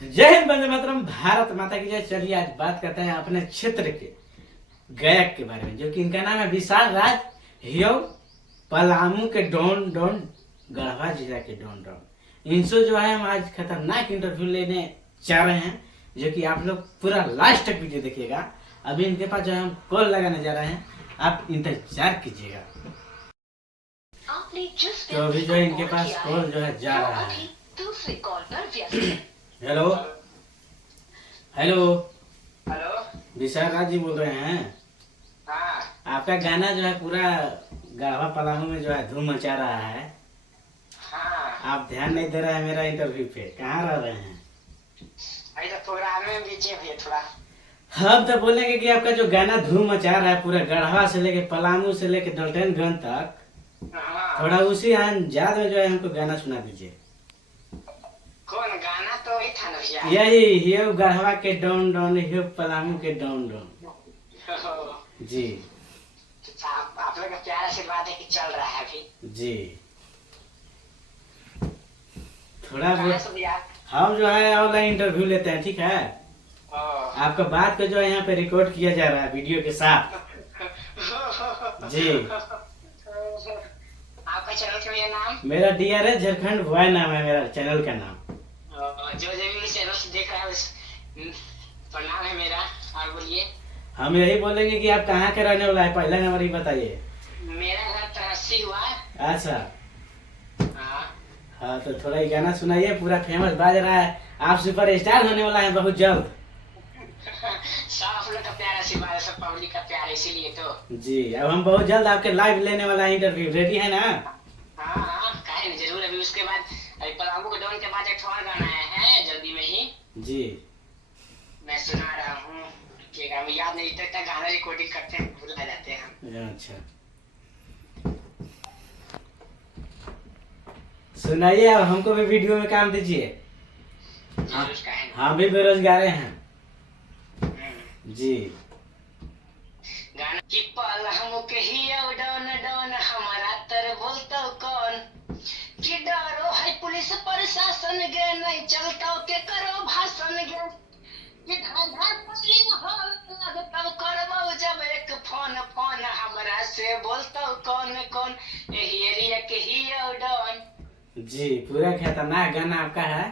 जय हिंद, वंदे मातरम, भारत माता की जय। चलिए आज बात करते हैं अपने क्षेत्र के गायक के बारे में, जो कि इनका नाम है विशाल राज हियो, पलामू के डॉन डॉन, गढ़वा जिला के डॉन डॉन। इनसे जो है हम आज खतरनाक इंटरव्यू लेने जा रहे हैं, जो कि आप लोग पूरा लास्ट तक वीडियो देखिएगा। अभी इनके पास जो है हम कॉल लगाने जा रहे हैं, आप इंतजार कीजिएगा। तो अभी जो है इनके पास कॉल जो है जा रहा है। दूसरे कॉल पर व्यस्त है। हेलो हेलो, हेलो, विशाल राज जी बोल रहे हैं। हाँ आपका गाना जो है पूरा गढ़वा पलामू में जो है धूम मचा रहा है। हाँ, आप ध्यान नहीं दे रहे हैं मेरा इंटरव्यू पे। कहाँ रह रहे हैं? अभी तो प्रोग्राम में बीचे भैया थोड़ा। हम तो बोलेंगे कि आपका जो गाना धूम मचा रहा है पूरा गढ़वा से लेके पलामू से लेके डल्टनगंज तक, हाँ, थोड़ा उसी अंदाज में जो है हमको गाना सुना दीजिए। कौन गाना तो वही था ना भैया। यही हियो गढ़वा के डॉन डॉन, हियो पलामू के डॉन डॉन जी। आप लोग का प्यार से बात है कि चल रहा है अभी। जी थोड़ा गाना सब भैया। हम जो है ऑनलाइन इंटरव्यू लेते हैं, ठीक है। ओ, आपका बात को जो है यहाँ पे रिकॉर्ड किया जा रहा है वीडियो के साथ। जी आपका चैनल का भैया नाम? मेरा DRS झारखंड बॉय नाम है मेरा चैनल का नाम। जो भी मेरे चैनल से देख रहा है उस प्रणाम है मेरा। और बोलिए। हम यही बोलेंगे कि आप कहाँ के रहने वाला है, पहला नंबर ही बताइए। मेरा घर तरसी हुआ है। अच्छा हाँ, हाँ, तो थोड़ा ये गाना सुनाइए, पूरा फेमस बाज रहा है। आप सुपर स्टार होने वाला है बहुत जल्द। सब आप लोग का प्यार आशीर्वाद है, सब पब्लिक का प्यार है, इसीलिए तो। जी अब हम बहुत जल्द आपके लाइव लेने वाला है इंटरव्यू। रेडी है ना? हाँ हाँ, काहे नहीं, जरूर। अभी उसके बाद अभी पलामू के डॉन के बाद एक और गाना आया है जल्दी में ही। जी मैं सुना रहा हूँ कि हमें याद नहीं तक गाना रिकॉर्डिंग करते हैं, भूल जाते हैं हम। अच्छा सुनाइए, अब हमको भी वीडियो में काम दीजिए। जरूर, काहे नहीं। हम भी बेरोजगार हैं। जी गाना कि पलामू के ही डॉन डॉन हमारा तर बोलता कौन कि डरो है पुलिस प्रशासन गे, नहीं चलता के करो भाषण गे, कि धंधा पुलिस हो लगता करबो जब एक फोन फोन हमरा से बोलता कौन कौन यही एरिया के ही डॉन। जी पूरा खतरनाक गाना आपका है।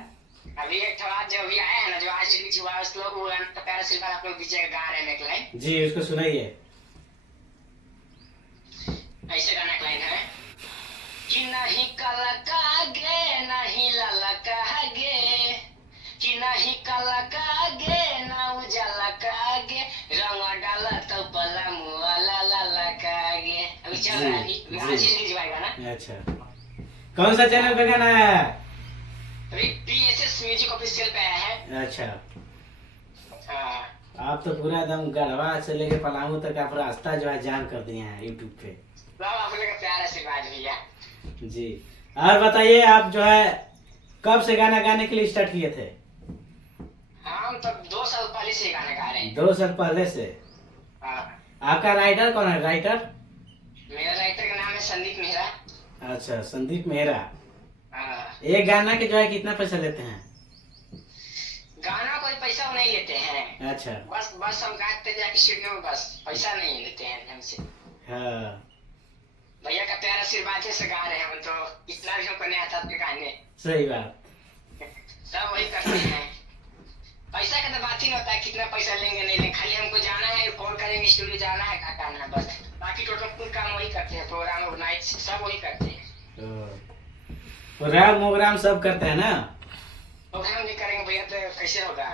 अभी एक थोड़ा जो भी आया है ना, जो आज रिलीज हुआ है, उसको वो गाना तो प्यारा सिल्वर आप लोग पीछे गा रहे हैं एक लाइन। जी उसको सुनाइए। ऐसे गाना एक लाइन है कि नहीं काला कागे नहीं लाला कागे, कि नहीं काला कागे ना उजाला कागे, रंग डाला तो पलामू वाला लाला कागे। अभी चल रहा है, जी, आज जी। ही रिलीज हुआ है गाना। अच्छा कौन सा चैनल पे गाना है? अभी PSS म्यूजिक ऑफिशियल पे आया है। अच्छा हाँ, आप तो पूरा एकदम गढ़वा से लेके पलामू तक आप रास्ता जो है जाम कर दिए हैं यूट्यूब पे। सब आप लोग का प्यार आशीर्वाद भैया। जी और बताइए, आप जो है कब से गाना गाने के लिए स्टार्ट किए थे? हम तो 2 साल पहले से गाना गा रहे हैं। 2 साल पहले से। हाँ, आपका राइटर कौन है? राइटर? मेरा राइटर का नाम है संदीप मेहरा। अच्छा संदीप मेहरा। हाँ, एक गाना के जो है कितना पैसा लेते हैं? गाना कोई पैसा नहीं लेते हैं। अच्छा बस हम गाते जाके स्टूडियो में, बस पैसा नहीं लेते हैं हमसे। हाँ भैया का प्यार आशीर्वाद से गा रहे हैं हम तो, इतना भी हमको नहीं आता आपके गाने। सही बात। सब वही करते हैं। पैसा का तो बात ही नहीं होता है, कितना पैसा लेंगे नहीं लेंगे, खाली हमको जाना है, कॉल करेंगे, स्टूडियो जाना है, गाना है, बस। बाकी टोटल कुल काम वही करते हैं, प्रोग्राम ऑर्गेनाइज सब वही करते हैं। प्रोग्राम मोग्राम सब करते हैं ना? प्रोग्राम नहीं करेंगे भैया तो कैसे होगा।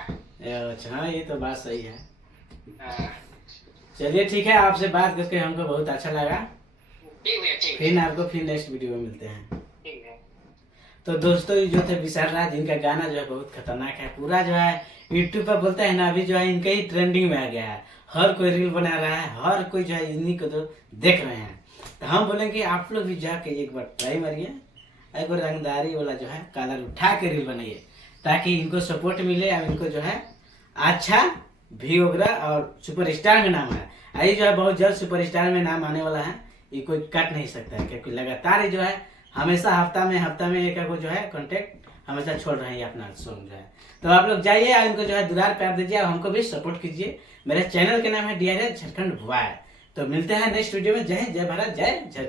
अच्छा हाँ, ये तो बात सही है। हाँ, चलिए ठीक है, आपसे बात करके हमको बहुत अच्छा लगा। ठीक है, ठीक है, फिर आपको फिर नेक्स्ट वीडियो में मिलते हैं। ठीक है। तो दोस्तों ये जो थे विशाल राज, इनका गाना जो है बहुत खतरनाक है। पूरा जो है यूट्यूब पर बोलते हैं ना, अभी जो है इनके ही ट्रेंडिंग में आ गया है। हर कोई रील बना रहा है, हर कोई जो है इन्हीं को तो देख रहे हैं। तो हम बोलेंगे आप लोग भी जाके एक बार ट्राई मारिए, एक बार रंगदारी वाला जो है कलर उठा के रील बनाइए, ताकि इनको सपोर्ट मिले और इनको जो है अच्छा भी वगैरह और सुपरस्टार में नाम है। आई जो है बहुत जल्द सुपरस्टार में नाम आने वाला है, ये कोई कट नहीं सकता है, क्योंकि लगातार जो है हमेशा हफ्ता में एक को जो है कॉन्टेक्ट हमेशा छोड़ रहे हैं ये अपना सॉन्ग जो है। तो आप लोग जाइए और इनको जो है दुलार प्यार दीजिए और हमको भी सपोर्ट कीजिए। मेरे चैनल के नाम है DRS झारखंड वाय। तो मिलते हैं नेक्स्ट वीडियो में। जय हिंद, जय भारत, जय झारखंड।